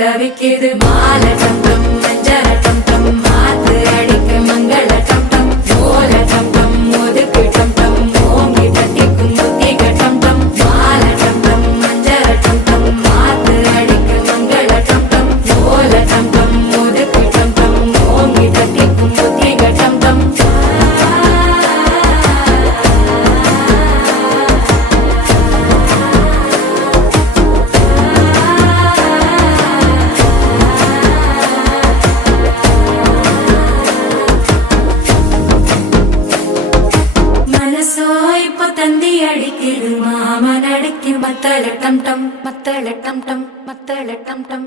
தவிக்குது மால டம் டம் மஞ்சள டம் டம் மாத்து அடிக்க மங்கள டம் டம் ஓல டம் டம் ஒதுக்கு டம் டம் ஓங்கி தட்டிக்கும் முத்திக டம் டம் மால டம் டம் மஞ்சள டம் டம் மாத்து அடிக்க மங்கள டம் டம் ஓல டம் டம் ஒதுக்கு டம் டம் ஓங்கி தட்டிக்கும் முத்திக டம் டம் இப்ப தந்தி அடிக்குது மாமன் அடிக்கு மத்தள டம் டம் மத்தள டம் டம் மத்தள டம் டம்